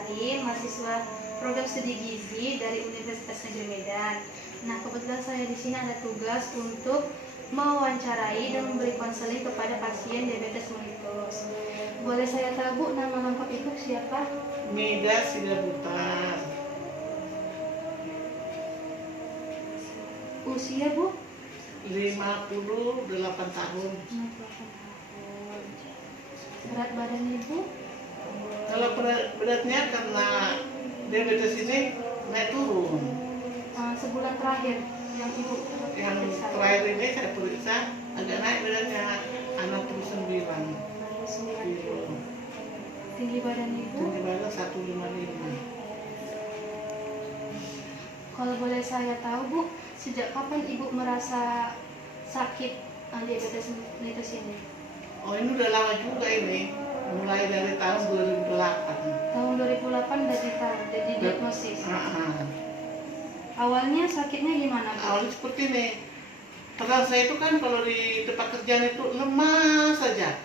Salim, mahasiswa program studi gizi dari Universitas Negeri Medan. Nah, kebetulan saya di sini ada tugas untuk mewawancarai dan memberi konseling kepada pasien diabetes mellitus. Boleh saya tahu Bu, nama lengkap Ibu siapa? Mida Sidabutar. Usia Bu? 58 tahun. 58 tahun. Berat badan Ibu? Kalau beratnya karena diabetes ini naik turun. Sebulan terakhir yang Ibu Yang periksa. terakhir ini saya periksa agak naik beratnya 69 kilo. Tinggi badan Ibu? Tinggi badan 155. Kalau boleh saya tahu Bu, sejak kapan Ibu merasa sakit diabetes mellitus ini? Oh, ini udah lama juga ini. Mulai dari tahun 2008. Tahun 2008 jadi diagnosis. Awalnya sakitnya gimana Bu? Awalnya seperti ini. Padahal saya itu kan kalau di tempat kerjaan itu lemas saja.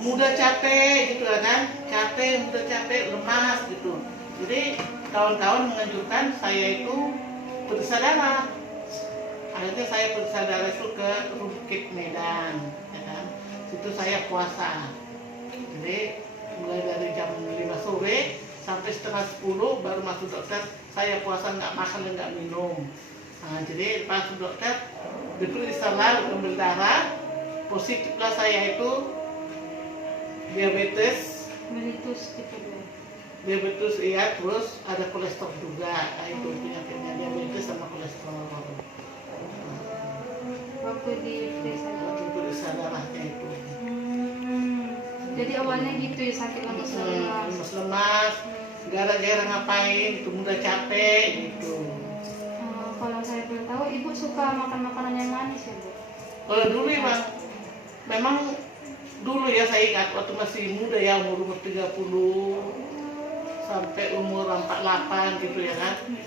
Mudah capek gitu kan. Mudah capek, lemas gitu. Jadi kawan-kawan menganjurkan saya itu periksa darah. Akhirnya saya periksa darah itu ke Rumkit Medan, ya kan. Situ saya puasa. Jadi mulai dari jam 5 sore sampai setengah 10 baru masuk dokter. Saya puasa, nggak makan dan nggak minum. Nah, jadi masuk dokter diperiksa lah, ambil darah, positiflah saya itu diabetes. Mellitus tipe 2. Diabetes iya, terus ada kolesterol juga. Nah, itu penyakitnya diabetes sama kolesterol. Waktu diperiksa. Diperiksa darahnya itu. Jadi awalnya gitu ya, sakit Lemas, gara-gara ngapain, itu mudah capek gitu. Kalau saya boleh tahu, Ibu suka makan makanan yang manis ya Bu? Kalau dulu ya, memang dulu ya saya ingat waktu masih muda ya, umur 30 sampai umur 48 gitu ya kan.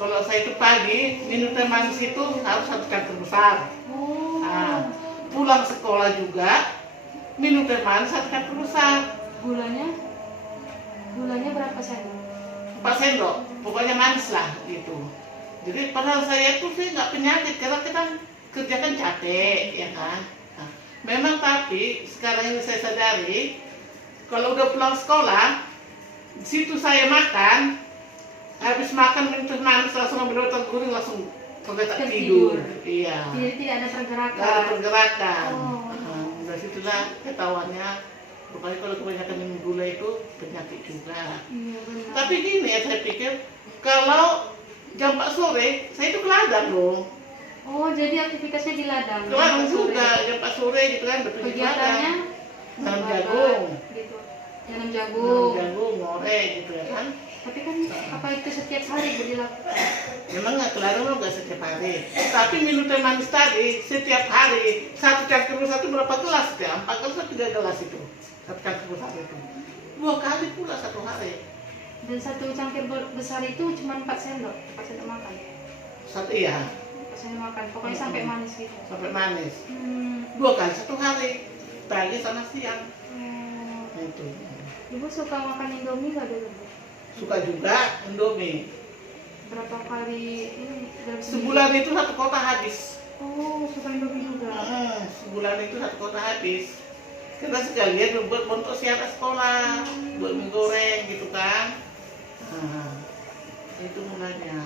Kalau saya itu pagi minum teh manis itu harus 1 cangkir besar. Nah, pulang sekolah juga minum teh manis 1 cangkir besar. Gulanya berapa sendok? 4 sendok, pokoknya manis lah gitu. Jadi padahal saya tuh sih nggak penyakit karena kita kerja kan capek ya kan. Nah, memang tapi sekarang ini saya sadari kalau udah pulang sekolah di situ saya makan, habis makan minum teh manis langsung ambil obat guring langsung tergeletak tidur. Iya. Jadi tidak ada pergerakan. Nggak ada pergerakan. Oh. Dari situlah ketahuannya. Pokoknya kalau kebanyakan minum gula itu penyakit juga. Iya benar. Tapi gini ya saya pikir kalau jam 4 sore saya itu ke ladang dong. Oh, jadi aktivitasnya di ladang. Ke ladang juga jam 4 sore gitu kan, berpergi ke ladang. Kegiatannya Nanam jagung. Gitu. Nanam Nanam jagung. jagung, ngorek gitu ya kan. Tapi kan apa itu setiap hari Bu dilakukan? Memang nggak ke ladang nggak setiap hari. Tapi minum teh manis tadi setiap hari 1 cangkir besar itu berapa gelas ya? 4 gelas atau 3 gelas itu? 1 cangkir besar itu 2 kali pula 1 hari. Dan 1 cangkir besar itu cuma 4 sendok makan. Iya. 4 sendok makan. Pokoknya sampai manis gitu. Sampai manis. 2 kali 1 hari, pagi sama siang. Itu. Ibu suka makan Indomie nggak dulu Bu? Suka juga Indomie. Berapa kali ini? Sebulan itu 1 kotak habis. Oh, suka Indomie juga. Sebulan itu 1 kotak habis. Kita sekalian buat untuk siang sekolah, buat mie goreng gitu kan. Itu mulanya.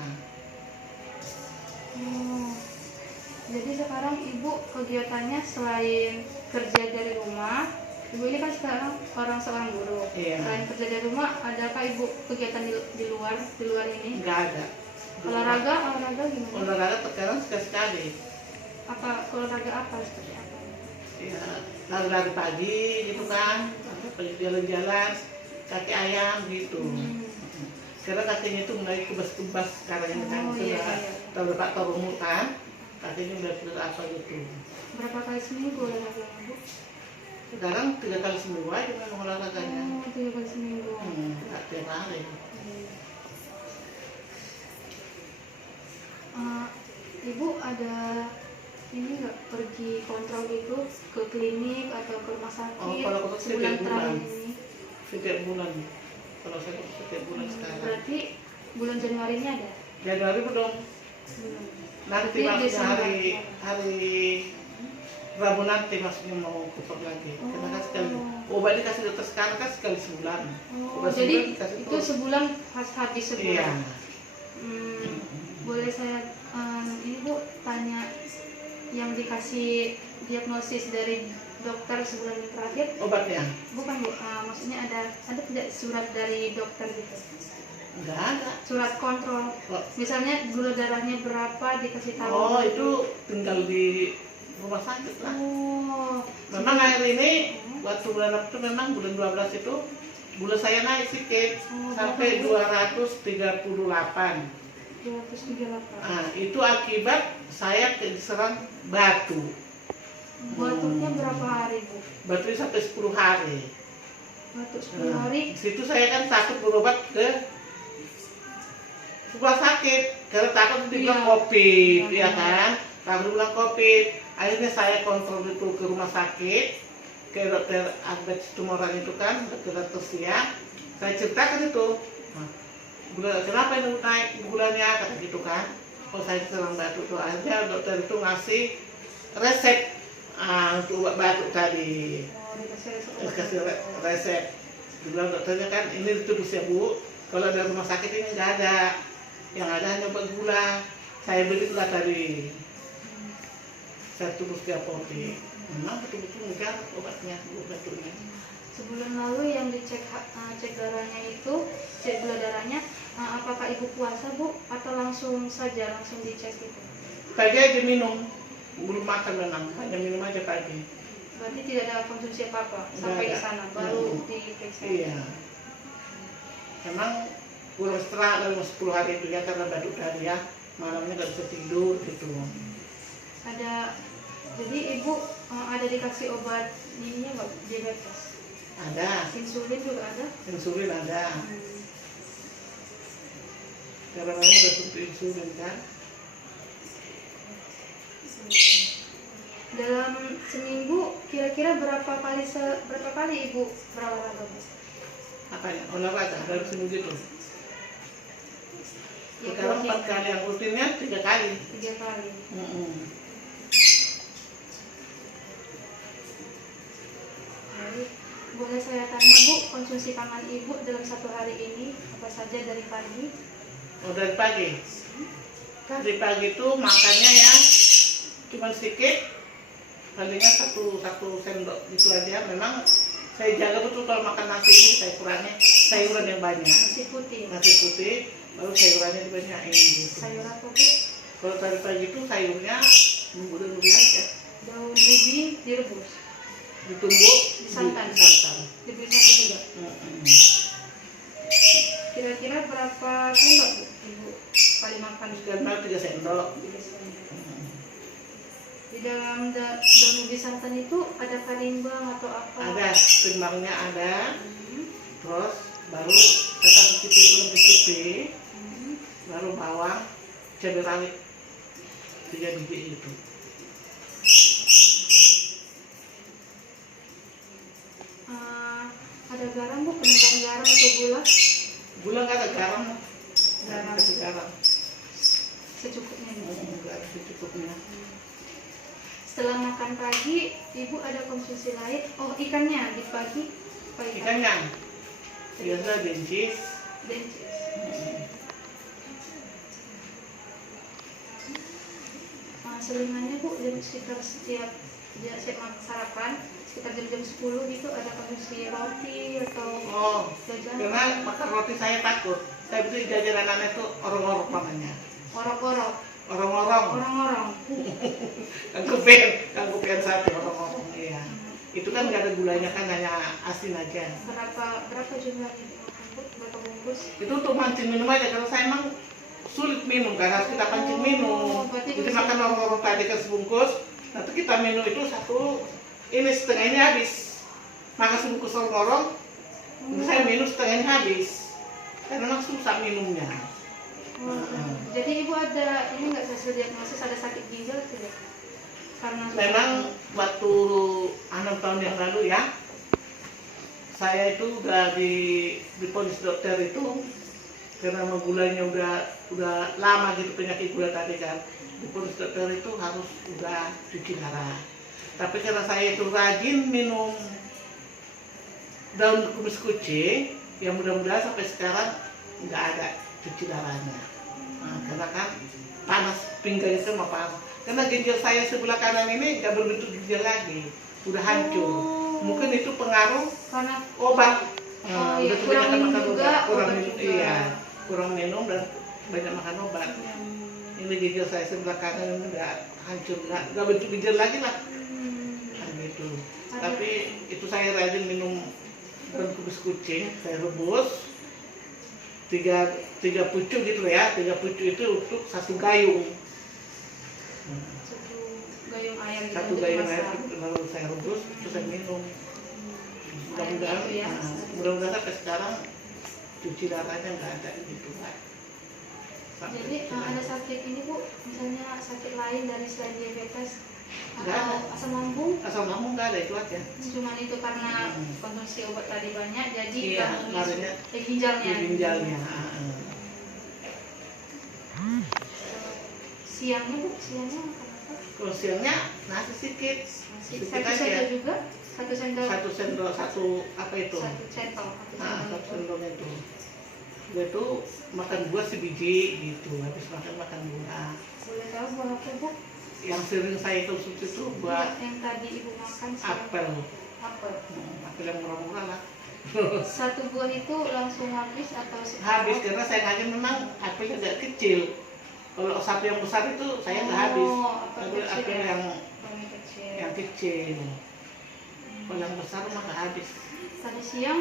Jadi sekarang Ibu kegiatannya selain kerja dari rumah, Ibu ini kan sekarang seorang guru. Iya. Selain kerja dari rumah, adakah Ibu kegiatan di luar ini? Enggak ada. Olahraga gimana? Olahraga sekarang sekali-sekali. Olahraga apa seperti apa? Ya, lari-lari pagi gitu kan, jalan-jalan, kaki ayam gitu. Karena kakinya itu mulai kebas-kebas sekarang ini kan, sudah Pak umur kan, kakinya udah apa gitu. Berapa kali seminggu olahraga Bu? Sekarang 3 kali seminggu aja kan olahraganya. 3 kali seminggu. Nggak tiap hari. Ibu ada ini nggak pergi kontrol gitu ke klinik atau ke rumah sakit kalau sebulan terakhir ini? setiap bulan. kalau saya setiap bulan sekarang. Berarti bulan Januari ini ada? Januari belum. Belum. Nanti Berarti maksudnya Desember. hari Rabu nanti maksudnya mau kupon lagi. Karena kan sekali obat dikasih dokter sekarang kan sekali sebulan. Oh, Obat jadi sebulan dikasih itu terus. sebulan habis sebulan. Iya. Boleh saya ini Bu tanya yang dikasih diagnosis dari dokter sebulan terakhir? Obatnya Bukan Bu, maksudnya ada tidak surat dari dokter gitu? enggak ada. Surat kontrol. Oh. Misalnya gula darahnya berapa dikasih tahu? Oh, itu tinggal di rumah sakit lah. Oh. Memang akhir ini waktu bulan apa itu memang bulan 12 itu gula saya naik sedikit sampai 238. 238. Nah, itu akibat saya diserang batu. Batuknya berapa hari Bu? Batu sampai 10 hari. Batuk 10 hari. Di situ saya kan takut berobat ke rumah sakit karena takut dibilang Iya. COVID, Iya. ya kan? Takut dibilang COVID. Akhirnya saya kontrol itu ke rumah sakit, ke dokter Albert Tumoran itu kan, ke dokter Sia. Saya ceritakan itu. Nah, kenapa ini naik gulanya kata gitu kan? Oh saya serang batuk tuh. Akhirnya dokter itu ngasih resep untuk obat batuk tadi. Oh, dikasih Kasih resep. Dibilang dokternya kan ini ditulis ya Bu. Kalau dari rumah sakit ini nggak ada. Yang ada hanya obat gula. Saya belilah tadi. Saya tulis di apotek. Memang betul-betul enggak obatnya, batuknya. Sebulan lalu yang dicek cek darahnya itu, cek gula darahnya, apakah Ibu puasa Bu atau langsung saja langsung dicek itu? Pagi aja minum, belum makan memang, hanya minum aja pagi. Berarti tidak ada konsumsi apa-apa sampai Nggak di ada. sana baru diperiksa. Iya. Memang kurang setelah dalam 10 hari itu ya karena batuk tadi ya, malamnya nggak bisa tidur gitu. Ada, jadi Ibu ada dikasih obat ininya nggak, diabetes? Ada, Insulin juga ada? insulin ada. Karena memang udah suntik insulin kan. Dalam seminggu kira-kira berapa kali Ibu berolahraga Bu? Apanya? Olahraga dalam seminggu itu. Ya, Sekarang 4 kali, yang rutinnya 3 kali. 3 kali. Baik. Boleh saya tanya Bu, konsumsi pangan Ibu dalam satu hari ini apa saja dari pagi? Oh dari pagi. Dari pagi itu makannya ya cuma sedikit, palingnya satu sendok gitu aja. Memang saya jaga betul kalau makan nasi ini saya kurangi sayuran yang banyak. Nasi putih. Nasi putih, baru sayurannya dibanyakin gitu. Sayur apa Bu? Kalau dari pagi itu sayurnya bumbu aja, Daun ubi direbus, ditumbuk, Disantan. disantan. diberi satu juga. Kira-kira berapa sendok Bu Ibu paling makan? Karena 3 sendok. Di dalam daun ubi santan itu ada kalimbang atau apa? Ada, timbangnya ada. Hmm. Terus baru kita cicip, baru bawang, cabai rawit 3 biji itu. Ada garam Bu, penambah garam atau gula? Gula nggak ada, garam. Garam. Kasih garam. Secukupnya Bu. Nggak ada secukupnya. Setelah makan pagi, Ibu ada konsumsi lain? Oh, ikannya di pagi? Apa ikan? Ikannya biasa bencis. Bencis. Selingannya Bu, sekitar setiap sarapan sekitar jam 10 gitu ada konsumsi roti atau Oh, jajanan? karena makan roti saya takut. Saya beli jajanan aneh itu orong-orong namanya. Orok-orok, Orong-orong. orang-orang. Kangkupian sapi orong-orong. Iya. Itu kan nggak ada gulanya kan, hanya asin aja. Berapa jumlahnya Bu? Berapa bungkus? Itu untuk mancing minum aja, karena saya emang sulit minum kan, harus kita pancing minum. Berarti Jadi bisa- makan orong-orong tadi kan sebungkus, nanti kita minum itu ini setengahnya habis. Makan sebungkus orong-orong, saya minum setengahnya habis. Karena memang susah minumnya. Jadi Ibu ada ini nggak sesuai diagnosis, ada sakit ginjal tidak? Karena Memang waktu 6 tahun yang lalu ya, saya itu udah diponis dokter itu karena gulanya udah lama gitu, penyakit gula tadi kan. Diponis dokter itu harus udah cuci darah. Tapi karena saya itu rajin minum daun kumis kucing, yang mudah-mudahan sampai sekarang nggak ada cuci darahnya. Nah, karena kan panas, pinggang itu mah panas. Karena ginjal saya sebelah kanan ini nggak berbentuk ginjal lagi, udah hancur. Mungkin itu pengaruh Karena obat. iya, Udah kurang kebanyakan minum makan juga, obat, kurang obat minum, juga. iya, kurang minum dan banyak makan obat. Ini ginjal saya sebelah kanan ini udah hancur, nggak bentuk ginjal lagi lah. Nah, gitu. Tapi itu saya rajin minum daun kumis kucing, saya rebus tiga pucuk gitu ya, 3 pucuk itu untuk 1 gayung. Satu gayung air gitu Satu untuk gayung air masak. lalu saya rebus, terus saya minum. Mudah-mudahan, Air gitu ya. mudah-mudahan sampai sekarang cuci darahnya nggak ada gitu Pak. Jadi ada sakit ini Bu, misalnya sakit lain dari selain diabetes Nggak atau ada. asam lambung? Asam lambung nggak ada, itu aja. Cuman itu karena konsumsi obat tadi banyak, jadi Iya, kamu larinya ginjalnya. di ginjalnya. Siangnya Bu, siangnya makan apa? Kalau siangnya nasi sedikit, Nasi sedikit satu aja. sendok juga, satu sendok, 1 sendok, apa itu? satu centong, satu Nah, sendok 1 itu. sendok itu. Gue tuh makan buah sebiji gitu, habis makan buah. Boleh tahu buah apa Bu? Yang sering saya konsumsi itu buah Yang tadi Ibu makan siang. apel. Apel. Apel yang murah-murah lah. Satu buah itu langsung habis atau separuh? Habis karena saya ngajin memang apelnya agak kecil. Kalau satu yang besar itu saya nggak habis. apel Tapi kecil apel ya? yang Kecil. kecil. Kalau yang besar mah nggak habis. Tadi siang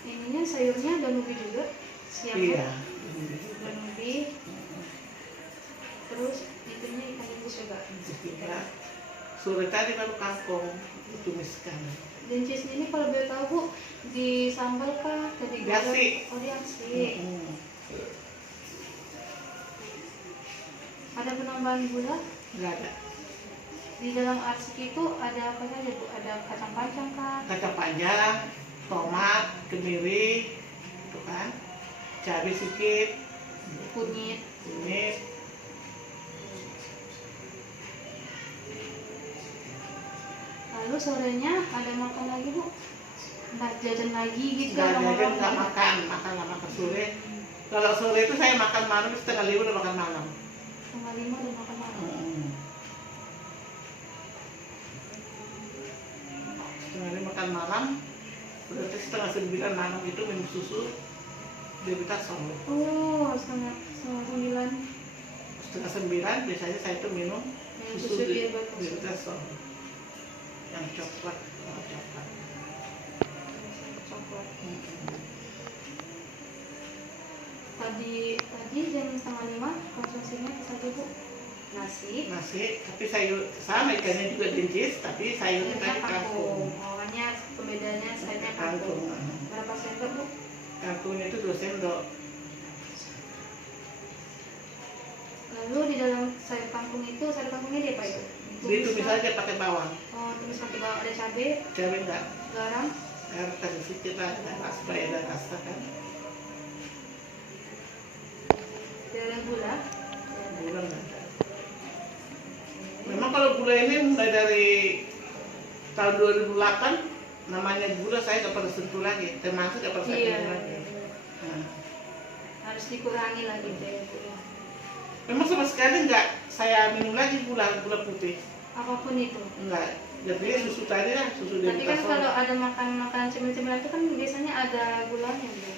ininya sayurnya daun ubi juga. Siang Iya. daun ubi. Terus itunya ikan rebus juga. Juga sore tadi baru kangkung ditumiskan. Dencis ini kalau boleh tahu Bu, di sambal kah? Tadi Diasik. Oh diasik. Ada penambahan gula? Nggak ada. Di dalam arsik itu ada apa saja Bu? Ada kacang panjang kah? Kacang panjang, tomat, kemiri, itu kan, cabai sedikit, Kunyit. kunyit. Lalu sorenya ada makan lagi Bu? Nggak jajan lagi gitu? Nggak atau jajan, nggak makan? makan sore. Kalau sore itu saya makan malam, 4:30 udah makan malam. 5:30 udah makan malam. 4:30 makan malam, berarti 8:30 malam itu minum susu Debitasol. Oh, setengah 9. 8:30 biasanya saya itu minum Minum susu susu Debitasol. Debitasol yang coklat, warna coklat. Coklat. Tadi jam 4:30 konsumsinya apa saja Bu? Nasi. Tapi sayur sama, ikannya juga dencis, tapi sayurnya Sayurnya tadi kangkung. Awalnya pembedanya sayurnya Kangkung. kangkung. Berapa sendok Bu? Kangkungnya itu 2 sendok. Lalu di dalam sayur kangkungnya dia apa itu? Ditumis aja pakai bawang. Oh, tumis pakai bawang, ada cabai, Cabai enggak, garam. harus kasih sedikit lah, supaya ada rasa kan. Tidak ada gula. Gula enggak ada. Memang kalau gula ini mulai dari tahun 2008 namanya gula saya nggak pernah sentuh lagi, termasuk nggak pernah saya Iya. minum lagi. Nah, Harus dikurangi lagi deh Bu. memang sama sekali nggak saya minum lagi gula putih, Apapun itu. enggak. Jadi susu tadi lah, susu Tapi kan Debitasol. kalau ada makanan cemilan-cemilan itu kan biasanya ada gulanya Bu.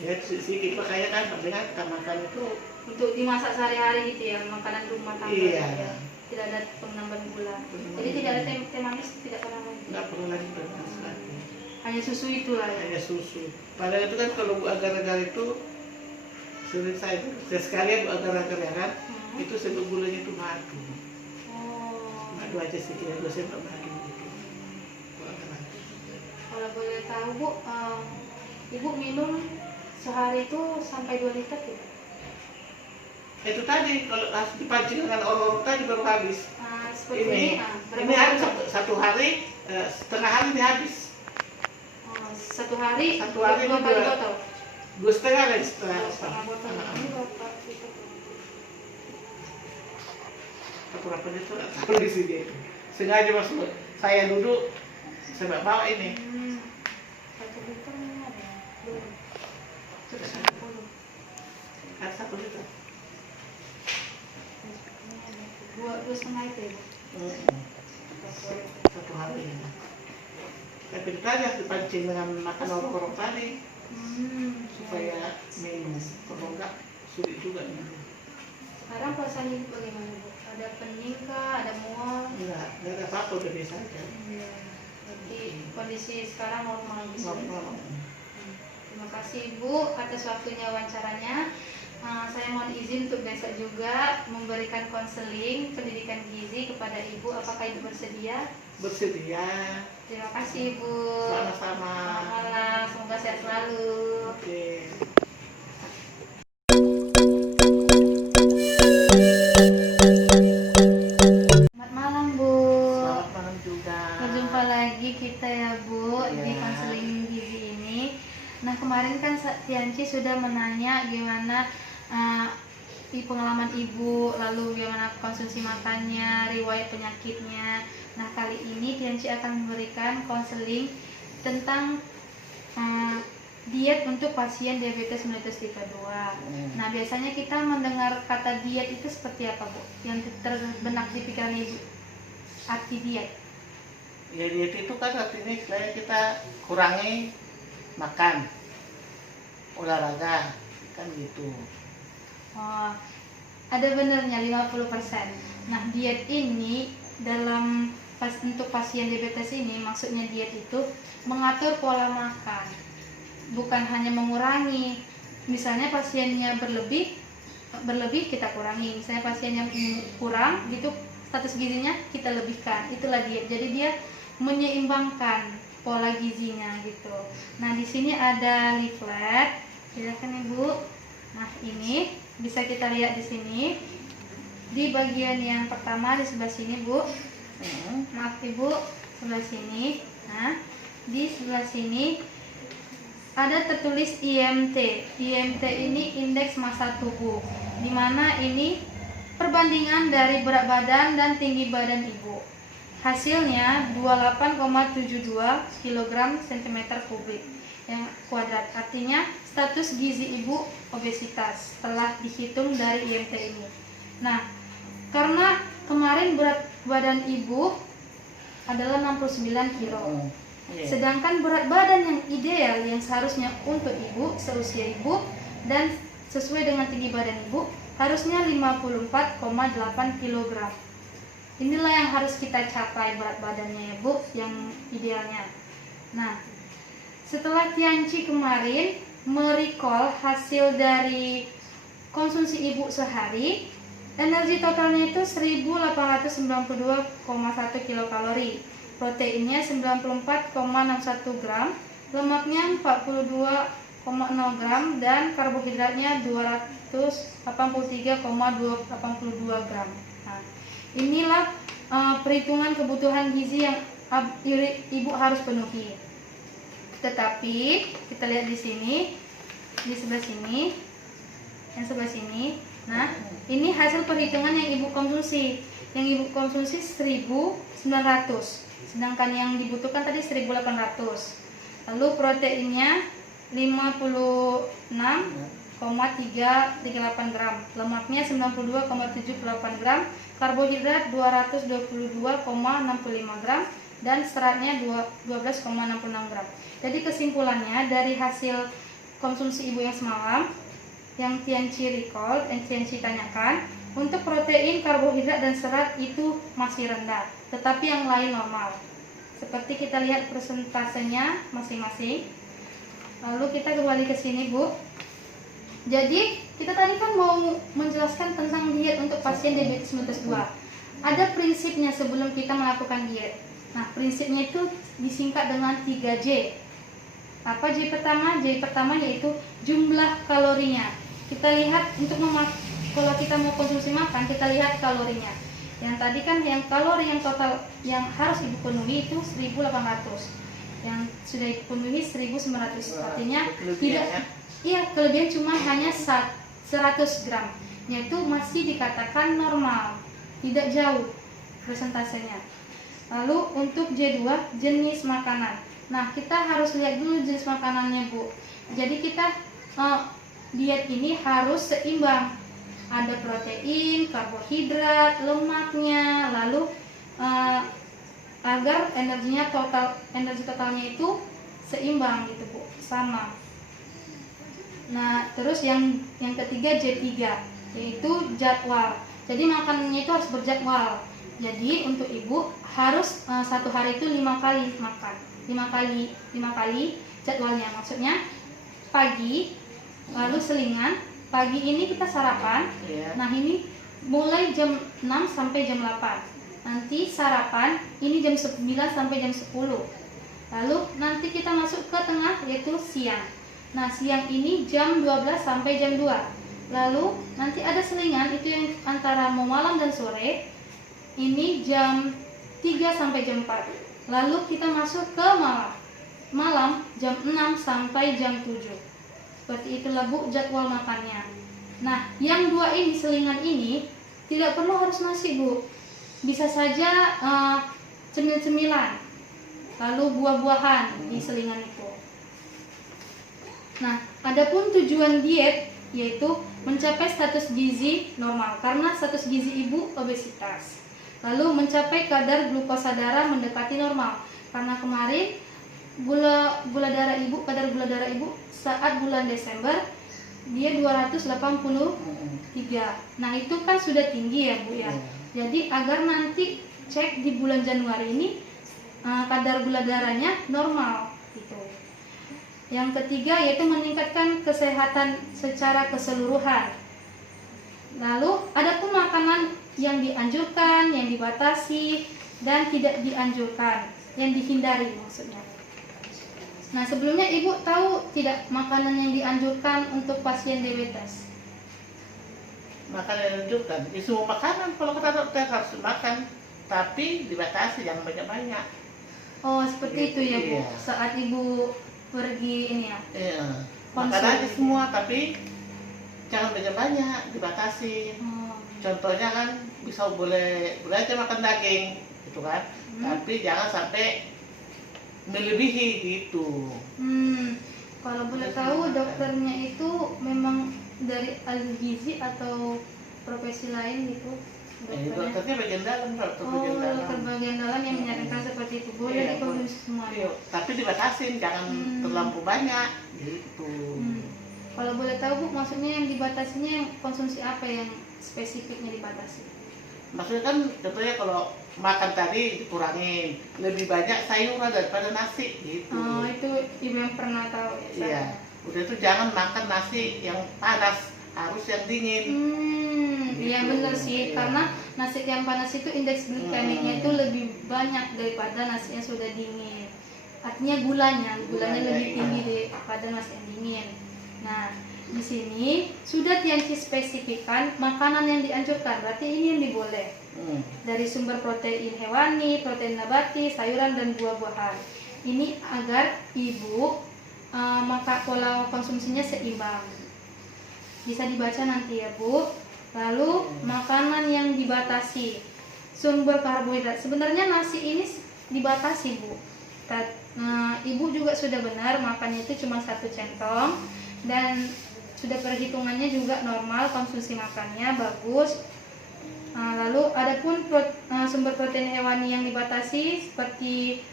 Ya sedikit makanya kan penting kita makan itu. Untuk dimasak sehari-hari gitu ya, makanan rumah tangga. Iya. Ya. Tidak ada penambahan gula. Jadi tidak ada teh manis, tidak pernah lagi. Nggak perlu lagi bermanis lagi. Hanya susu itulah ya. Hanya susu. Padahal itu kan kalau bu agar-agar itu sering saya itu sekali bu agar-agar ya kan, itu sebab gulanya itu madu. Oh. Madu aja sedikit, 2 sendok madu gitu. Bu agar-agar. Kalau boleh tahu Bu, Ibu minum sehari itu sampai 2 liter gitu? Itu tadi kalau harus dipancing dengan orang tadi baru habis. Seperti ini, berapa Ini harus liter? satu hari, setengah hari ini habis. Oh, Satu hari Satu hari dua itu kali dua. botol. 2,5 lah setengah. Setengah botol. Ini berapa? Berapa liter? Taruh di sini. Sengaja masuk. Saya duduk, saya bawa ini. 1 liter ini ada ya? Belum. Sudah 150. ada 1 liter. Dua setengah itu ya, Bu? Satu hari. Tapi itu aja dipancing dengan makan orok-orok tadi supaya minum. Kalau enggak sulit juga minum. Sekarang perasaan ibu bagaimana, Bu? Ada pening kah? Ada mual? Enggak ada apa-apa, udah biasa aja. Iya. Jadi kondisi sekarang normal gitu. Normal. Terima kasih Ibu atas waktunya wawancaranya. Saya mohon izin untuk besok juga memberikan konseling pendidikan gizi kepada Ibu. Apakah Ibu bersedia? Bersedia. Terima kasih Ibu. Sama-sama. Selamat malam, semoga sehat selalu. Oke. Selamat malam Bu. Selamat malam juga. Berjumpa lagi kita ya Bu di Iya. konseling gizi ini. Nah kemarin kan Tianci sudah menanya gimana di pengalaman Ibu, lalu bagaimana konsumsi makannya, riwayat penyakitnya. Nah kali ini Tianci akan memberikan konseling tentang diet untuk pasien diabetes mellitus tipe 2. Nah biasanya kita mendengar kata diet itu seperti apa Bu? Yang terbenak di pikiran Ibu, arti diet. Ya diet itu kan artinya istilahnya kita kurangi makan, olahraga, kan gitu. Oh, ada benernya 50%. Nah, diet ini untuk pasien diabetes ini maksudnya diet itu mengatur pola makan. Bukan hanya mengurangi. Misalnya pasiennya berlebih kita kurangi. Misalnya pasien yang kurang gitu status gizinya kita lebihkan. Itulah diet. Jadi dia menyeimbangkan pola gizinya gitu. Nah, di sini ada leaflet. Silakan Ibu. Nah, ini bisa kita lihat di sini di bagian yang pertama di sebelah sini Bu. Maaf Ibu, sebelah sini. Nah, di sebelah sini ada tertulis IMT. IMT ini indeks massa tubuh, di mana ini perbandingan dari berat badan dan tinggi badan Ibu. Hasilnya 28,72 kg cm kubik yang kuadrat. Artinya status gizi Ibu obesitas setelah dihitung dari IMT ini. Nah, karena kemarin berat badan Ibu adalah 69 kg. Sedangkan berat badan yang ideal yang seharusnya untuk Ibu seusia Ibu dan sesuai dengan tinggi badan Ibu harusnya 54,8 kg. Inilah yang harus kita capai berat badannya ya Bu, yang idealnya. Nah, setelah Tianci kemarin merecall hasil dari konsumsi Ibu sehari, energi totalnya itu 1892,1 kilokalori, proteinnya 94,61 gram, lemaknya 42,0 gram, dan karbohidratnya 283,82 gram. Nah, inilah perhitungan kebutuhan gizi yang Ibu harus penuhi. Tetapi kita lihat di sini, di sebelah sini, yang sebelah sini. Nah, ini hasil perhitungan yang Ibu konsumsi. Yang Ibu konsumsi 1900, sedangkan yang dibutuhkan tadi 1800. Lalu proteinnya 56,338 gram, lemaknya 92,78 gram, karbohidrat 222,65 gram, dan seratnya 12,66 gram. Jadi kesimpulannya dari hasil konsumsi Ibu yang semalam, yang Tianci recall, yang Tianci tanyakan, untuk protein, karbohidrat, dan serat itu masih rendah, tetapi yang lain normal. Seperti kita lihat persentasenya masing-masing. Lalu kita kembali ke sini Bu. Jadi kita tadi kan mau menjelaskan tentang diet untuk pasien diabetes mellitus 2. Ada prinsipnya sebelum kita melakukan diet. Nah, prinsipnya itu disingkat dengan 3J. Apa J pertama? J pertama yaitu jumlah kalorinya. Kita lihat kalau kita mau konsumsi makan, kita lihat kalorinya. Yang tadi kan yang kalori yang total yang harus Ibu penuhi itu 1800. yang sudah dipenuhi 1900. Artinya kelebihan tidak, ya. iya kelebihan cuma hanya 100 gram, yaitu masih dikatakan normal, tidak jauh persentasenya. Lalu untuk J2 jenis makanan. Nah, kita harus lihat dulu jenis makanannya, Bu. Jadi kita diet ini harus seimbang. Ada protein, karbohidrat, lemaknya, lalu agar energi totalnya itu seimbang gitu, Bu, sama. Nah, terus yang ketiga J3, yaitu jadwal. Jadi makanannya itu harus berjadwal. Jadi untuk ibu harus satu hari itu 5 kali makan, 5 kali jadwalnya. Maksudnya pagi, lalu selingan. Pagi ini kita sarapan. Iya. Nah ini mulai jam 6 sampai jam 8. Nanti sarapan ini jam 9 sampai jam 10. Lalu nanti kita masuk ke tengah yaitu siang. Nah siang ini jam 12 sampai jam 2. Lalu nanti ada selingan itu yang antara mau malam dan sore. Ini jam 3 sampai jam 4. Lalu kita masuk ke malam jam 6 sampai jam 7. Seperti itulah, Bu, jadwal makannya. Nah, yang 2 ini, selingan ini tidak perlu harus nasi, Bu. Bisa saja cemil-cemilan. Lalu buah-buahan di selingan itu. Nah, adapun tujuan diet yaitu mencapai status gizi normal karena status gizi ibu obesitas. Lalu mencapai kadar glukosa darah mendekati normal karena kemarin kadar gula darah ibu saat bulan Desember dia 283. Nah, itu kan sudah tinggi ya, Bu ya. Jadi agar nanti cek di bulan Januari ini kadar gula darahnya normal gitu. Yang ketiga yaitu meningkatkan kesehatan secara keseluruhan. Lalu adapun makanan yang dianjurkan, yang dibatasi, dan tidak dianjurkan, yang dihindari maksudnya. Nah, sebelumnya ibu tahu tidak makanan yang dianjurkan untuk pasien diabetes? Makanan yang dianjurkan, ya semua makanan kalau kata dokter harus makan, tapi dibatasi, jangan banyak-banyak. Oh, seperti itu ya, Bu. Iya. Saat ibu pergi ini ya. Iya. Konsul. Makan aja semua, tapi jangan banyak-banyak, dibatasi. Contohnya kan bisa boleh aja makan daging, gitu kan. Tapi jangan sampai melebihi gitu. Kalau boleh tahu dokternya itu memang dari ahli gizi atau profesi lain gitu? Dokternya bagian dalam, dokter bagian dalam. Dokter bagian dalam yang menyarankan seperti itu. Boleh Iya, dikonsumsi semua. Iya, tapi dibatasin, jangan terlalu banyak gitu. Kalau boleh tahu, Bu, maksudnya yang dibatasinya yang konsumsi apa yang spesifiknya dibatasi? Maksudnya kan contohnya kalau makan tadi dikurangin, lebih banyak sayuran daripada nasi gitu. Oh, itu ibu yang pernah tahu ya? Iya, udah itu jangan makan nasi yang panas, harus yang dingin. Iya Gitu. benar sih, Iya. karena nasi yang panas itu indeks glikemiknya itu lebih banyak daripada nasi yang sudah dingin. Artinya gulanya lebih tinggi daripada nasi yang dingin. Nah, di sini sudah spesifikkan makanan yang dianjurkan, berarti ini yang diboleh. Dari sumber protein hewani, protein nabati, sayuran dan buah-buahan. Ini agar ibu maka pola konsumsinya seimbang. Bisa dibaca nanti ya, Bu. Lalu makanan yang dibatasi, sumber karbohidrat. Sebenarnya nasi ini dibatasi, Bu. Ibu juga sudah benar makannya itu cuma 1 centong dan sudah perhitungannya juga normal, konsumsi makannya bagus. Lalu adapun sumber protein hewani yang dibatasi seperti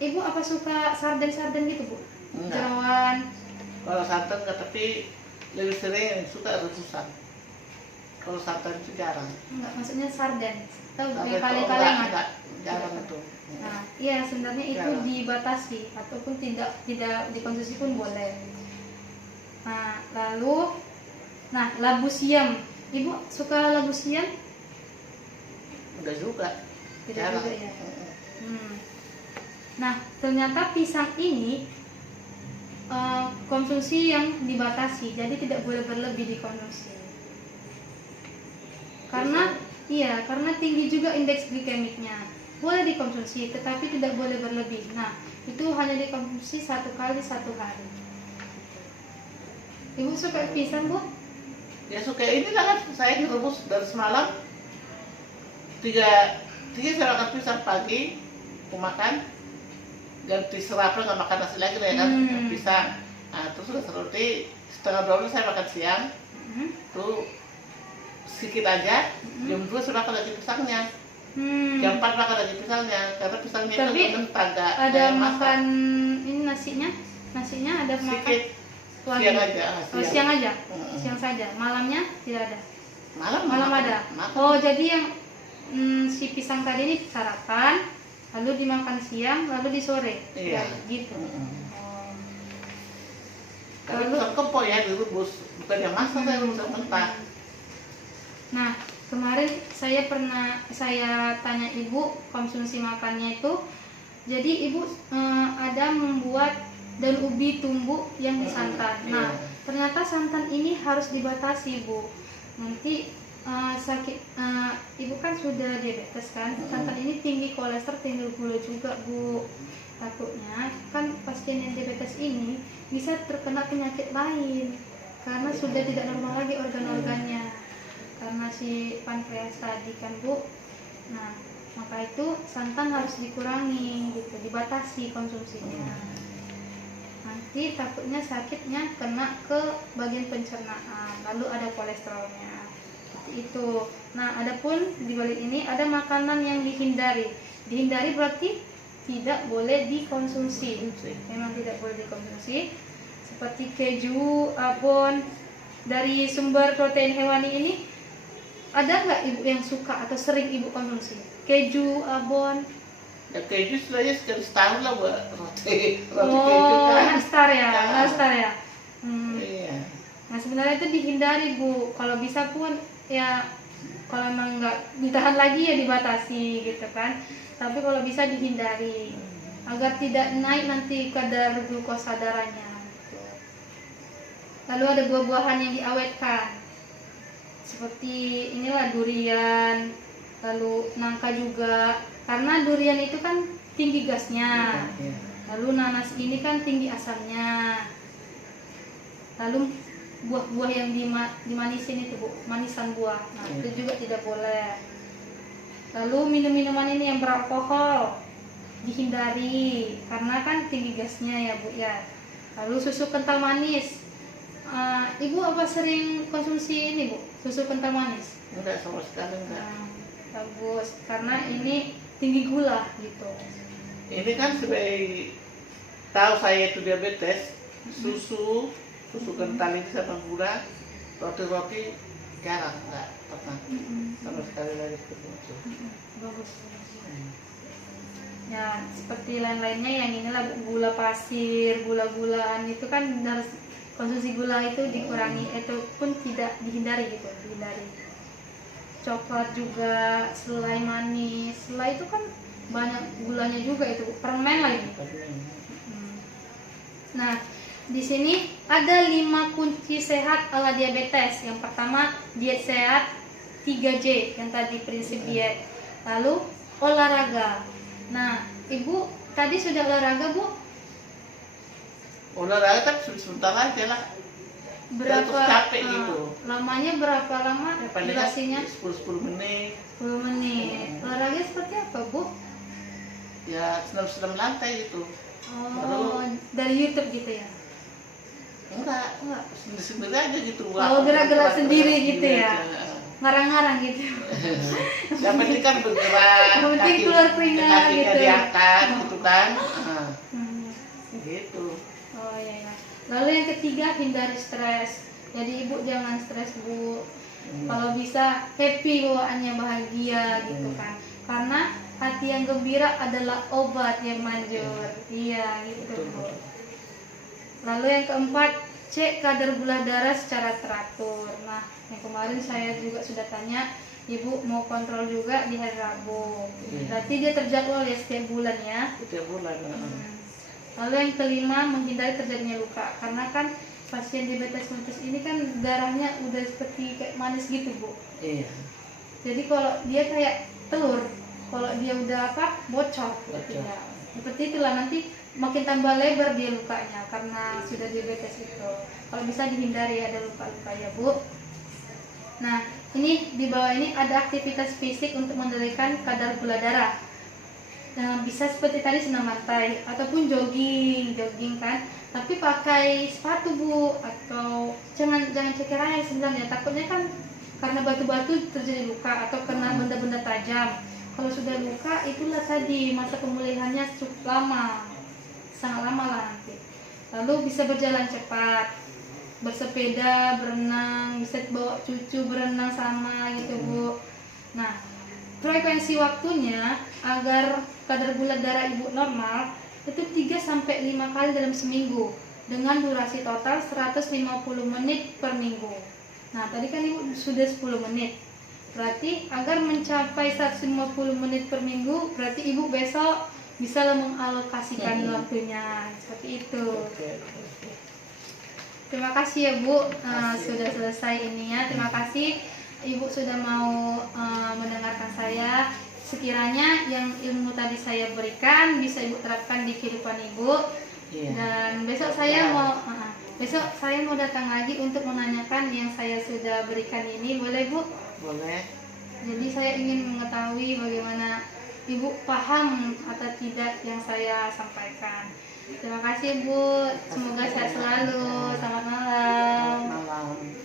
ibu apa suka sarden gitu, Bu? Enggak. Jeroan. Kalau santan enggak, tapi lebih sering suka rebusan. Kalau santan itu jarang. Enggak, maksudnya sarden. Tahu Sarden yang itu kaleng-kalengan. enggak, jarang itu. Nah, iya sebenarnya itu Jarang. dibatasi ataupun tidak dikonsumsi pun boleh. Nah, lalu labu siam. Ibu suka labu siam? Enggak juga. Tidak Jarang. juga ya. Nah, ternyata pisang ini konsumsi yang dibatasi, jadi tidak boleh berlebih dikonsumsi. Karena tinggi juga indeks glikemiknya. boleh dikonsumsi, tetapi tidak boleh berlebih. Nah, itu hanya dikonsumsi 1 kali 1 hari. Ibu suka pisang, Bu? Ya suka inilah kan, saya direbus dari semalam. Tiga saya makan pisang pagi, aku makan, ganti sarapan nggak makan nasi lagi lah ya kan, pisang. Nah, terus udah roti setengah 12 saya makan siang, tuh sedikit aja. Jam 2 sudah makan lagi pisangnya. Jam 4 makan lagi pisangnya, karena pisangnya Tapi itu mentah, ada makan ini nasinya ada sedikit. makan Siang aja. Oh, siang aja, siang saja. Malamnya tidak ada. Malam ada. Makan. Oh, jadi yang si pisang tadi ini sarapan, lalu dimakan siang, lalu di sore. Iya. Ya, gitu. Oh. Tapi Lalu pisang kepok ya direbus, bukan yang masak, saya rebus yang mentah. Nah, kemarin saya tanya ibu konsumsi makannya itu, jadi ibu ada membuat daun ubi tumbuk yang disantan. Nah, ternyata santan ini harus dibatasi, Bu. Nanti ibu kan sudah diabetes kan, santan ini tinggi kolesterol, tinggi gula juga, Bu. Takutnya kan pasien yang diabetes ini bisa terkena penyakit lain karena sudah tidak normal lagi organ-organnya, karena si pankreas tadi kan, Bu. Nah, maka itu santan harus dikurangi gitu, dibatasi konsumsinya. Nanti takutnya sakitnya kena ke bagian pencernaan, lalu ada kolesterolnya. Seperti itu. Nah, adapun di balik ini ada makanan yang dihindari. Dihindari berarti tidak boleh dikonsumsi. Memang tidak boleh dikonsumsi. Seperti keju, abon, dari sumber protein hewani ini, ada nggak ibu yang suka atau sering ibu konsumsi? Keju, abon? Ya keju sebenarnya sekali setahun lah buat roti keju kan. Nastar ya, nastar ya. Iya. Nah, sebenarnya itu dihindari, Bu. Kalau bisa pun ya, kalau emang nggak ditahan lagi ya dibatasi gitu kan. Tapi kalau bisa dihindari agar tidak naik nanti kadar glukosa darahnya. Lalu ada buah-buahan yang diawetkan, seperti inilah durian, lalu nangka juga, karena durian itu kan tinggi gasnya, lalu nanas ini kan tinggi asamnya, lalu buah-buah yang dimanisin itu, Bu, manisan buah, nah itu juga tidak boleh. Lalu minum-minuman ini yang beralkohol dihindari karena kan tinggi gasnya ya, Bu ya. Lalu susu kental manis, ibu apa sering konsumsi ini, Bu, susu kental manis? Enggak, sama sekali enggak. Bagus, karena ini tinggi gula gitu. Ini kan sebagai tahu saya itu diabetes, susu kental ini sama gula, roti jarang, enggak pernah sama sekali lagi seperti itu. Bagus. Ya, seperti lain-lainnya yang inilah gula pasir, gula-gulaan itu kan harus konsumsi gula itu dikurangi, itu pun tidak dihindari gitu, dihindari. Coklat juga, selai manis, selai itu kan banyak gulanya juga itu, permen lagi. Nah, di sini ada 5 kunci sehat ala diabetes. Yang pertama, diet sehat 3J, yang tadi prinsip diet. Lalu olahraga. Nah, ibu tadi sudah olahraga, Bu? Olahraga tapi sebentar aja lah. Berapa terus capek gitu. Lamanya berapa lama? Ya, paling Durasinya 10 menit. 10 menit. Olahraga seperti apa, Bu? Ya senam lantai gitu. Oh, dari YouTube gitu ya? Enggak. Sendiri aja gitu. Oh, gerak-gerak sendiri gitu ya? Aja. Ngarang-ngarang gitu. Yang penting kan bergerak. Yang penting keluar keringat gitu. Diangkat gitu kan. Gitu. Oh iya. Lalu yang ketiga, hindari stres. Jadi ibu jangan stres, Bu. Kalau bisa happy bawaannya, bahagia gitu kan. Karena hati yang gembira adalah obat yang manjur. Iya gitu, Bu. Lalu yang keempat, cek kadar gula darah secara teratur. Nah, yang kemarin saya juga sudah tanya, ibu mau kontrol juga di hari Rabu. Berarti dia terjadwal ya setiap bulan ya. Setiap bulan. Lalu yang kelima, menghindari terjadinya luka, karena kan pasien diabetes mellitus ini kan darahnya udah seperti kayak manis gitu, Bu. Iya. Jadi kalau dia kayak telur, kalau dia udah bocor. Bocor. Ya. Seperti itulah, nanti makin tambah lebar dia lukanya karena sudah diabetes itu. Kalau bisa dihindari ada luka-luka ya Bu. Nah, ini di bawah ini ada aktivitas fisik untuk menurunkan kadar gula darah. Nah, bisa seperti tadi senam lantai ataupun jogging kan. Tapi pakai sepatu Bu, atau jangan ceker aja sebenarnya. Takutnya kan karena batu-batu terjadi luka atau karena benda-benda tajam. Kalau sudah luka itulah tadi masa pemulihannya cukup lama, sangat lama lah nanti. Lalu bisa berjalan cepat, bersepeda, berenang, bisa bawa cucu berenang sama gitu Bu. Nah, frekuensi waktunya agar kadar gula darah ibu normal itu 3-5 kali dalam seminggu dengan durasi total 150 menit per minggu. Nah, tadi kan ibu sudah 10 menit. Berarti agar mencapai 150 menit per minggu, berarti ibu besok bisa mengalokasikan waktunya seperti itu. Terima kasih ya Bu, sudah selesai ininya. Terima kasih Ibu sudah mau mendengarkan saya. Sekiranya yang ilmu tadi saya berikan bisa Ibu terapkan di kehidupan Ibu. Iya. Dan besok saya mau datang lagi untuk menanyakan yang saya sudah berikan ini, boleh Bu? Boleh. Jadi saya ingin mengetahui bagaimana Ibu paham atau tidak yang saya sampaikan. Terima kasih Bu, semoga sehat selalu. Selamat malam. Selamat malam.